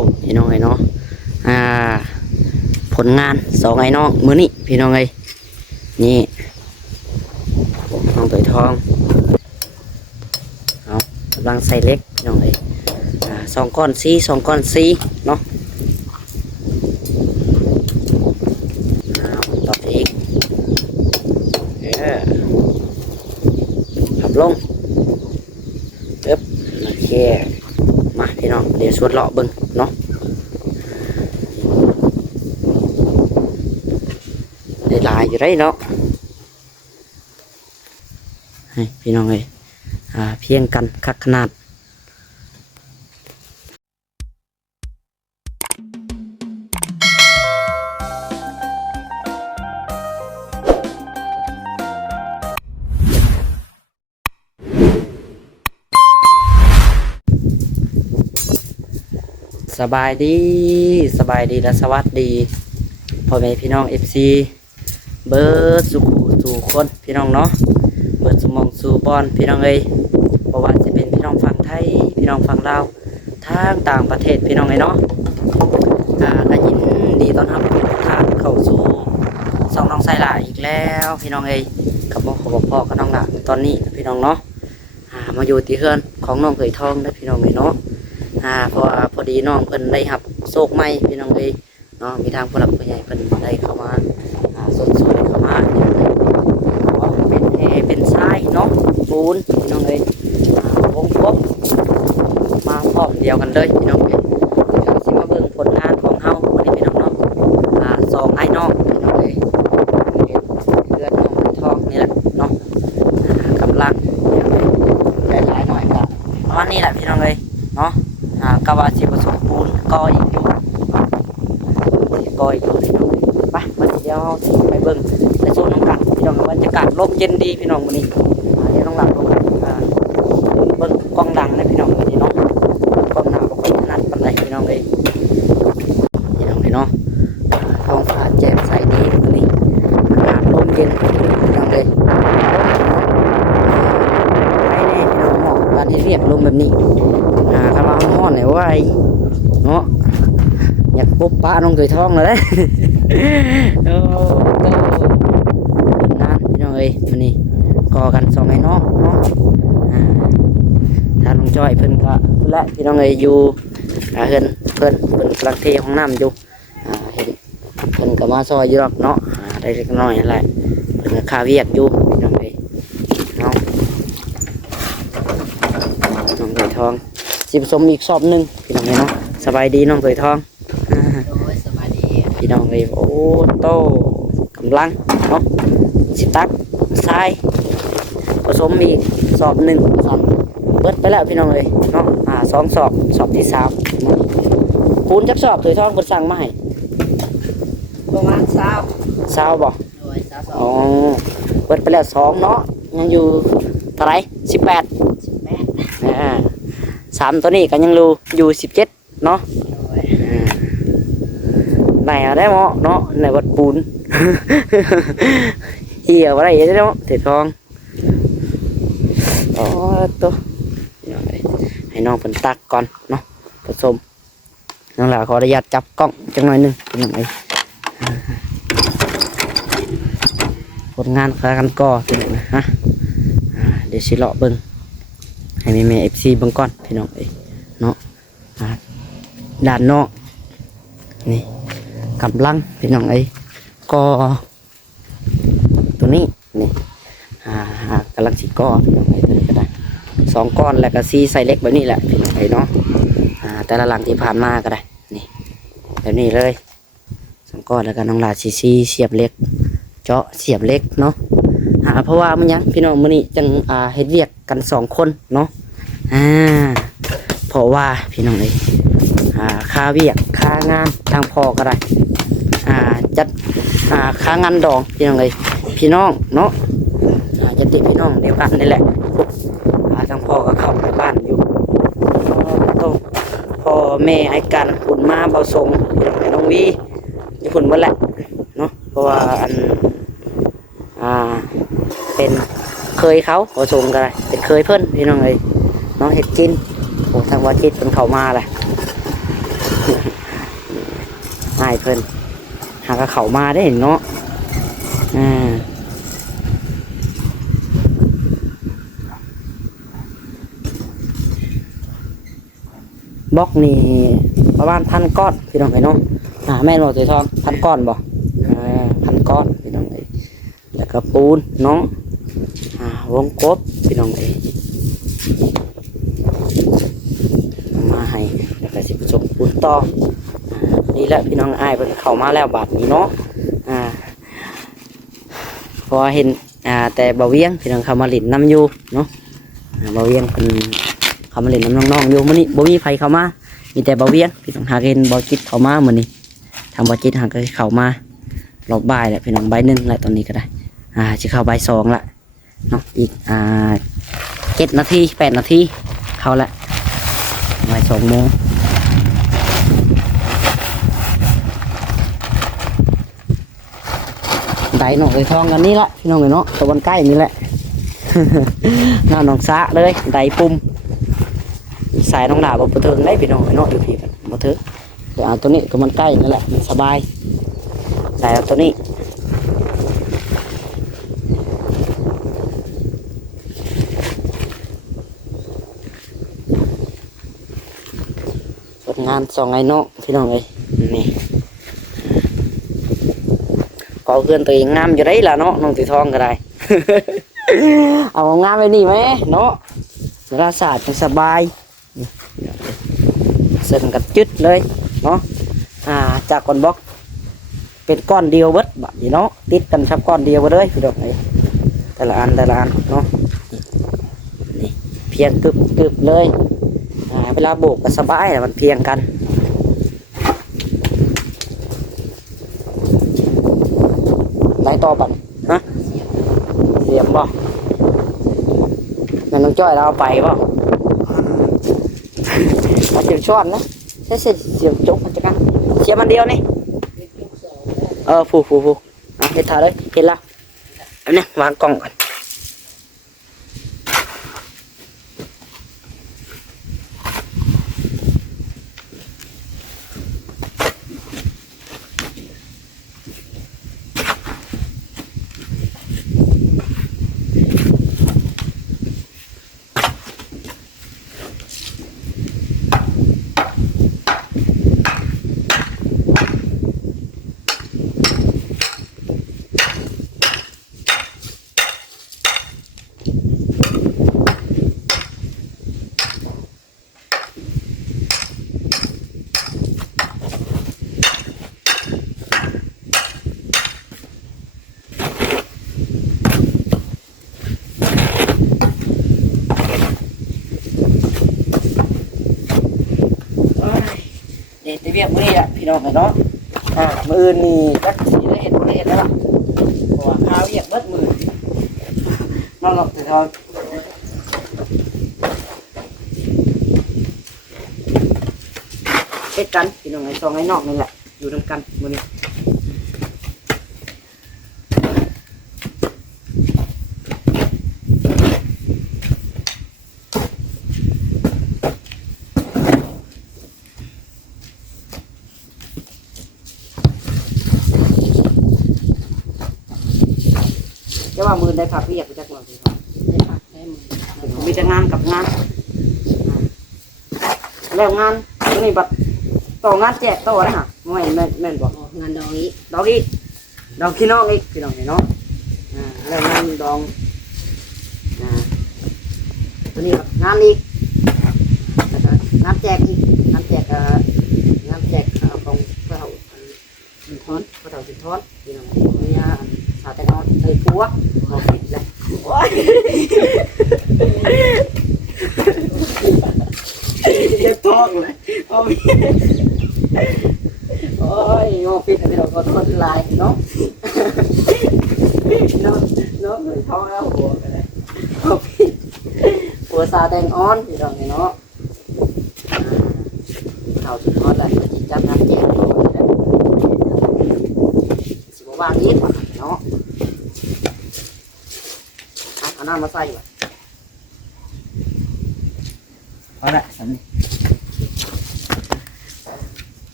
ผมพี่น้องไอ้เนาะอ่าผลงานสองไอ้น้องมื้อนี้พี่น้องไอ้นี่น้องตัวทองเอากำลังใส่เล็กพี่น้องไอ้สองก้อนซีเนาะต่ออีกขับลงโอเคมาพี่น้องเดี๋ยวสวดเลาะเบิ่งเนาะได้หลายอยู่ได้เนาะให้พี่น้องเลยเพียงกันคักขนาดสบายดีและสวัสดีพ่อแม่พี่น้อง FC เบิร์ดสุขสู่คนพี่น้องเนาะเบิร์ดสมองสู่บอลพี่น้องเอ้ยเพราะว่าจะเป็นพี่น้องฝั่งไทยพี่น้องฝั่งลาวทางต่างประเทศพี่น้องเอ้ยเนาะก็ยินดีต้อนรับทุกท่านเข้าสู่สองน้องไซล่าอีกแล้วพี่น้องเอ้ยกับพ่อกับน้องหล่ะตอนนี้พี่น้องเนาะมาอยู่ที่เฮือนของน้องเคยทองนะพี่น้องเอ้ยเนาะเพราะพอดีน้องเพิ่นได้หับโศกใหม่พี่น้องเอ้ยเนาะมีทางผู้หลักผู้ใหญ่เพิ่นได้เข้ามาสวยเข้ามาเป็นทรายเนาะปูนพี่น้องเอ้ยวงกบมาพร้อมเดียวกันเลยพี่น้องเอ้ยสิมาเบิ่งผลงานของเฮาวันนี้พี่น้องเนาะสองไอ้น้องพี่น้องเอ้ยเลือดน้องทองนี่แหละเนาะกำลังหลายหน่อยก็ประมาณนี้แหละพี่น้องเอ้ยเนาะกะว่าสิผสมปูนก็อีกอยู่ไปวันนี้เดี๋ยวเราไปเบิ่งไปโซนน้องกันพี่น้องบรรยากาศลมเย็นดีพี่น้องวันนี้เดี๋ยวน้องหลับลงเบิ่งกล้องดังนะพี่น้องวันนี้เนาะกล้องหน้าก็ค่อยถนัดปานใดพี่น้องเลยพี่น้องเลยเนาะท้องฟ้าแจ่มใสดีวันนี้อากาศลมเย็นพี่น้องเลยไปแน่พี่น้องเหมาะการที่เรียกลมแบบนี้กำลังห้อนไหนว่าเนาะอยากปุ๊บป้าน้องเคยท้องเลยโอ้นานพี่น้องเอ้ยวันนี้ก่อกันสองไอ้น้องเนาะถ้าน้องจ้อยเพิ่นก็และพี่น้องเอ้ยอยู่เพิ่นกำลังเทห้องน้ำอยู่เห็นเพิ่นก็มาซอยอยู่หรอกเนาะได้เล็กน้อยอะไรเพิ่นก็ข้าวเวียกอยู่พี่น้องเอ้ยเนาะน้องเคยท้องสิผสมอีกสอบหนึ่งพี่น้องเอ้ยเนาะสบายดีน้องเคยท้องพี่น้องเลยโอ้โตกำลังเนาะสิตักทรายผสมอีกสอบหนึ่งเบิดไปแล้วพี่น้องเลยเนาะสองสอบที่ปูนจักสอบถือทองคนสั่งมาให้ประมาณ20บ่อ๋อเบิดไปแล้ว2เนาะยังอยู่เท่าไหร่183ตัวนี้ก็ยังอยู่17เนาะไหนได้หมอเนาะไหนวัดปูนเหี้ยอะไรได้เนาะเถิดทองอ๋อตัวให้น้องเป็นตักก่อนเนาะผสมน้องหล่าขออนุญาตจับกล้องจังหน่อยนึงเป็นยังไงผลงานคลากันก่อเป็นยังไงฮะเดี๋ยวสิเลาะเบิ้งให้แม่FCเบิ้งก่อนพี่น้องเนาะด้านนอกนี่กำลังพี่น้องก็ตัวนี้นี่กำลังสีก้อพี่น้องก็ได้2ก้อนแล้วก็ซีใส่เล็กแบบนี้แหละพี่น้องเนาะแต่ละหลังที่ผ่านมาก็ได้นี่แบบนี้เลย2ก้อนแล้วก็น้องลาซีเสียบเล็กเจาะเสียบเล็กเนาะเพราะว่ามันยังพี่น้องมื้อนี้จังเฮ็ดเวียกกัน2คนเนาะเพราะว่าพี่น้องค่าเวียกค่างานทางพ่อก็ได้จัดค่างานดองพี่น้องเลยพี่น้องเนาะจะติพี่น้องเดียวกันนี่แหละทางพ่อก็เข้าไปบ้านอยู่ต้องพ่อแม่ไอ้กันขุนมาเบาทรงน้องวีญี่ปุ่นหมดแหละเนาะเพราะว่าเป็นเคยเขาเบาทรงก็ได้เป็นเคยเพิ่นพี่น้องเลยน้องเห็ดจินโอ้ทางวัดจิตเป็นเขามาเลย ายเพิ่นหากเข้ามาได้เนาะบล็อกนี่ประมาณ1,000 ก้อนพี่น้องเอ้ยเนาะแม่นบ่ตัวทอง1,000 ก้อนบ่1,000 ก้อนพี่น้องเอ้ยแล้วก็ปูนเนาะวงกบพี่น้องเอ้ยมาให้แล้วก็สิผสมปูนต่อนี่แหละพี่น้องอ้ายเพิ่นเข้ามาแล้วบัดนี้เนาะพอเห็นแต่บ่เวียงพี่น้องเข้ามาเล่นน้ำอยู่เนาะบ่เวียงเพิ่นเข้ามาเล่นน้ำน้องๆอยู่มื้อนี้บ่มีไผเข้ามามีแต่บ่เวียงพี่น้องหาเห็นบ่จิตเข้ามามื้อนี้ทางบ่จิตหาก็เข้ามารอบบ่ายแหละพี่น้องบ่าย1แล้วตอนนี้ก็ได้สิเข้าบ่าย2ละเนาะอีก7 นาที8 นาทีเข้าละบ่าย2 โมงไดหนองไอทองกันนี่ละพี่น้องเนาะตะวันใกล้นี่แหละ หน้าหนองซะเลยไดปุ่มสายน้องดาบอกบ่เทิงได้พี่น้องเนาะอยู่พี่บ่เทิงเดี๋ยวเอาตัวนี้ตัวมันใกล้นั่นแหละมันสบายใส่เอาตัวนี้ผลงาน2 ไอ้เนาะพี่น้องเอ้ยนี่ก็เพื่อนตัวเองงามอยู่ได้ล่ะเนาะน้องสีทองก็ได้ เอางามไปนี่ไหมเนาะเวลาสาดจังสบายเส้นกับจุดเลยเนาะจากก้อนบล็อกเป็นก้อนเดียวเบิดแบบนี้เนาะติดกันชับก้อนเดียวไปเลยพี่ดอกนี่แต่ละอันเนาะนี่เพียงกึบเลยเวลาโบกก็สบายมันเพียงกันได้ต่อบัดฮะเสียมบ่แม่น้องจ้อยเราเอาไปบ่เอาเสียมช้อนนะใช่เสียมจกมันจะกันเสียมมันเดียวนี่ฟูเห็นท่าเลยเห็นละอันนี้วางกล่องก่อนเวียกมื้อนี้อ่ะพี่น้องเนาะมื้ออื่นนี่จักสิได้เห็นแล้วล่ะเพราะว่าข้าวเวียกเบิดมื้อน้องๆแต่ทอนเฮ็ดกันพี่น้องไอ้2 ไอ้นอกนี่แหละอยู่นำกันมื้อนี้จะว่ามือได้ผักเรียกไปจากเราสิครับได้ผักได้มือมีแต่งานกับงานแล้วงานนี่บัดต่องานแจกต่อนะฮะไม่แม่นบอกงานดองอีกดองพี่น้องอีกพี่น้องเนาะแล้วงานดองตัวนี้งานอีกงานแจกอีกงานแจกของพระเฒ่าสินทอนพระเฒ่าสินทอนพี่น้องเนี่ยสาวแต่นอนเลยปัวเอาผิดเลยโอ้ยเจ็บท้องเลยโอ้ยโอ้ผิดอะไรเราก็ทนลายเนาะเนาะเลยท้องแล้วหัวกันเลยโอ้ผิดหัวสาวแต่งอ่อนพี่น้องเนาะเขาสุดทอดเลยจับงานแจกสิบวางนิดเนาะเอาน้ำมาใส่ก่อนเอาละสำนี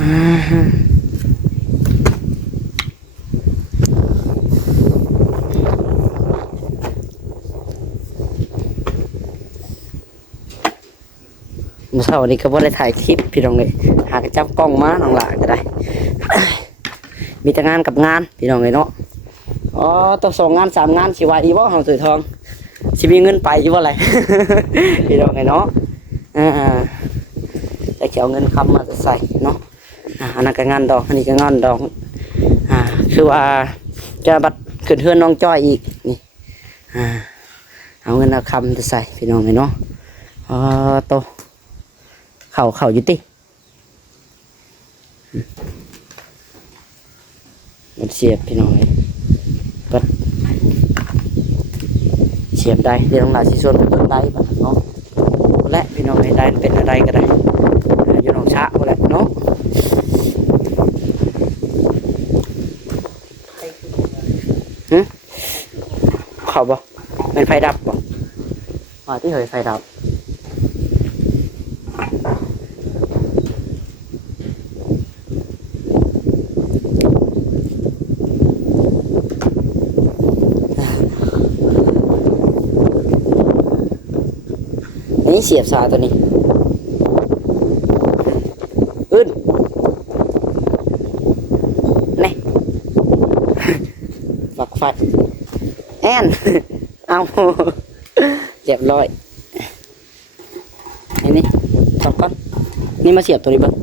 อ่าเมื่อเช้านี้ก็บ่ได้ถ่ายคลิปพี่น้องเลยหากระจับกล้องมาน้องหล่ะก็ได้ มีแต่งานกับงานพี่น้องเลยเนาะอ๋อต้องสองงานสามงานสิว่าอีบ่เฮาสวยทองสิมีเงินไปอยู่บ่ไร พี่น้องเลยเนาะจะเกี่ยวเงินคำมาใส่เนาะอันนั้นก็งานดอกอันนี้ก็งานดอกคือว่าจะบัดขึ้นเฮือนน้องจ้อยอีกนี่เอาเงินเอาคำจะใส่พี่น้องเลยเนาะโตเข่าอยู่ติมันเสียบพี่น้องเลยบัดเสียบได้เดี๋ยวต้องลาสิส่วนไปเบิ่งได้บัดเนาะและพี่น้องเลยได้เป็นอะไรก็ได้อยู่หนองชะบ่แหละเนาะเขาบ่เป็นไฟดับบ่ว่าที่เหยไฟดับนี่เสียบสายตัวนี้อึ้นนี่ ฝักไฟแอนเอาเรียบร้อยนี่จับก่อนนี่มาเสียบตัวนี้บ้าง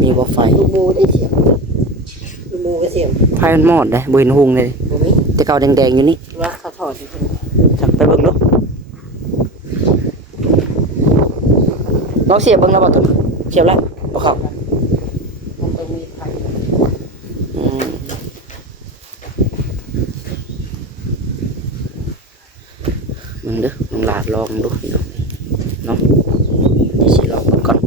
มีบ่ไฟ ลูกมูได้เสียบลูกมูก็เสียบ ไฟมันหมดเลยบนหุงเลย บ่มี แต่เก่าแดงๆอยู่นี่ ว่าเขาถอดอยู่พุ่น จับไปเบิ่งดูลองเสียบเบิ่งแล้วบ่ตัวเสียบแล้วบ่เข้า มันต้องมีไฟ มึงเด้อมึงหลาดลองดูพี่น้องเนาะนี่สิลองเบิ่งก่อน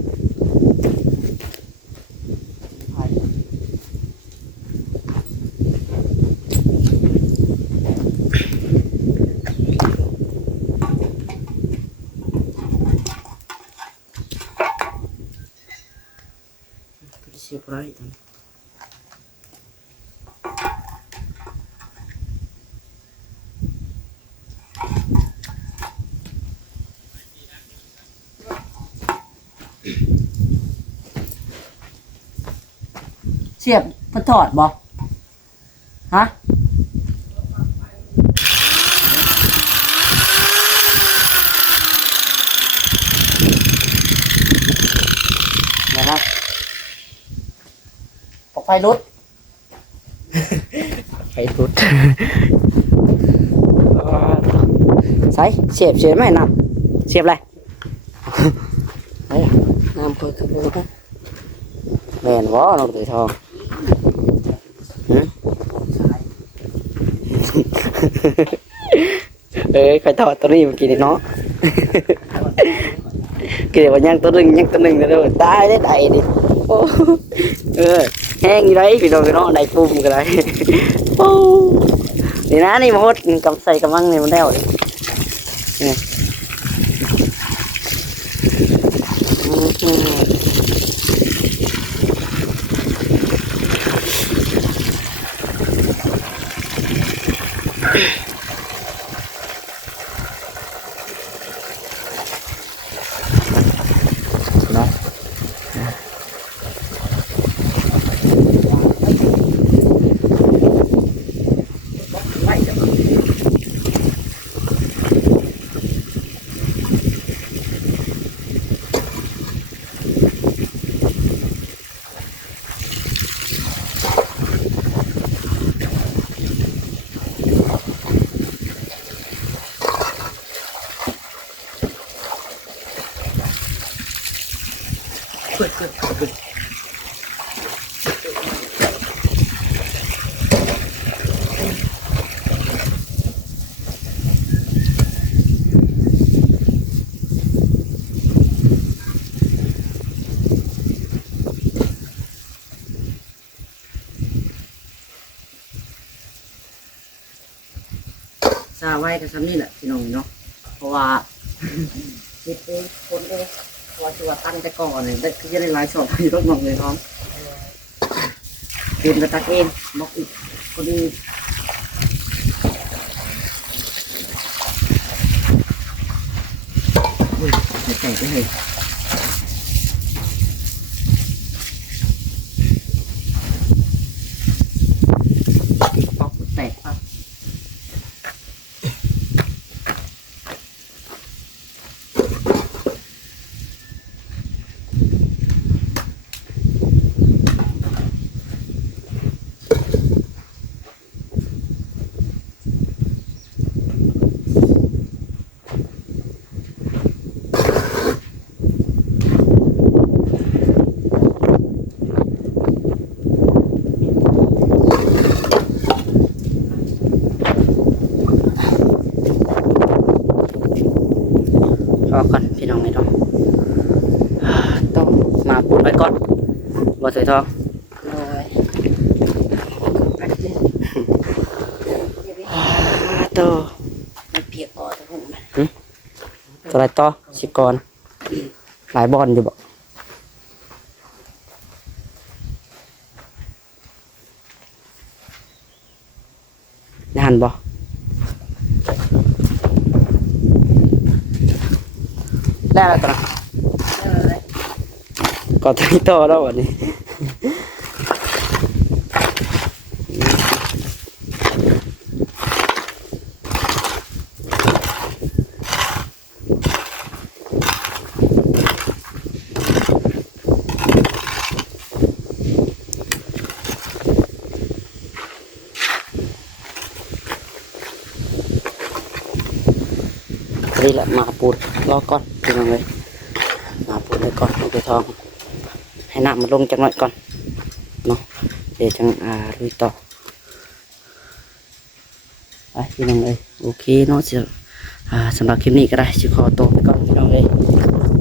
ไฟ เสียบไรตัน เสียบเพิ่นถอดบ่ฮะนะครับปลั๊กไฟรุด ไฟรุด ใส่เสียบไหมนับเสียบอะไร น้ำเพิ่นคือบ่รู้ แม่นบ่นกตัวทองเอ้ยใครถอดตัวนี้เมื่อกี้นี่เนาะ กี่เดี๋ยวว่ายังตัวหนึ่งนะเด้อตายได้ดิโอ้แห้งอยู่ไรพี่น้องเนาะได้ปุ่มก็ได้ โอ้นี่นะนี่มาฮดกับใส่กำลังนี่มันแล้วนี่เนาะซาไว้กับซ้ำนี่แหละพี่น้องเนาะเพราะว่า เฮ็ดเองคนเอง ว่าจะว่าตั้งแต่ก่อนเนี่ยได้คือจะได้หลายช็อตอยู่รอบนองเลยน้อง เ เป็นกระตักเองบอกอีกพอดีอุ้ยแตกไปเลยปอกแตกครับรอก่อนพี่น้องไอ้น้องต้องมาปูนไว้ก่อนบ่สวยทอง เลยไปเรื่อย ต่อ มันเปียกพอแต่ผมนะ สไลด์ต่อสิก่อนหลายบอลอยู่บ่ได้หันบ่ได้แล้วตอนนั้น เลย ก็ตัวนี้ต่อแล้ววันนี้นี่แหละมาปูดรอก่อนพี่น้องเลยมาปูดไว้ก่อนเอาไปทองให้น้ำมันลงจังหน่อยก่อนเนาะเดี๋ยวจังลุยต่อไปพี่น้องเลยโอเคเนาะสำหรับคลิปนี้ก็ได้สิขอตัวไปก่อนพี่น้องเลย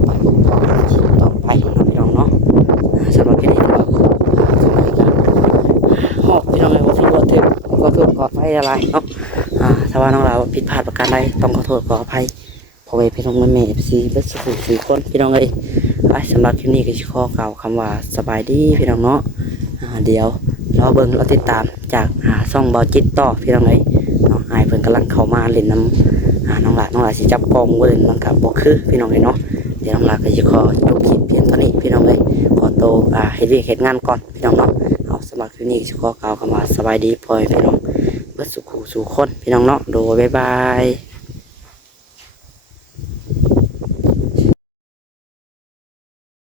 ไปพบกันคลิปต่อไปนะพี่น้องเนาะสำหรับคลิปนี้ก็หอบพี่น้องเลยว่าพี่ว่าถึงขอโทษขออภัยอะไรเนาะถ้าว่าน้องเราผิดพลาดประการใดต้องขอโทษขออภัยพอไปพี่น้องแม่FCเบิดสุขสี่คนพี่น้องเลยไปสำหรับคลิปนี้ก็สิขอกล่าวคำว่าสบายดีพี่น้องเนาะเดี๋ยวรอเบิ่งรอติดตามจากช่องเบาจิตต่อพี่น้องเลยเนาะเพิ่นกำลังเข้ามาเล่นน้ำน้องหลาสิจับกองเบิ่นมันกับบ่คือพี่น้องเลยเนาะเดี๋ยวน้องหลาก็สิขอจบคลิปเพียงเท่านี้พี่น้องเลยขอโตวเฮ็ดเวียกเฮ็ดงานก่อนพี่น้องเนาะเอาสำหรับคลิปนี้ก็สิขอกล่าวคำว่าสบายดีพ่อแม่พี่น้องเบิดสุขสู่คนพี่น้องเนาะโดยบ๊ายบาย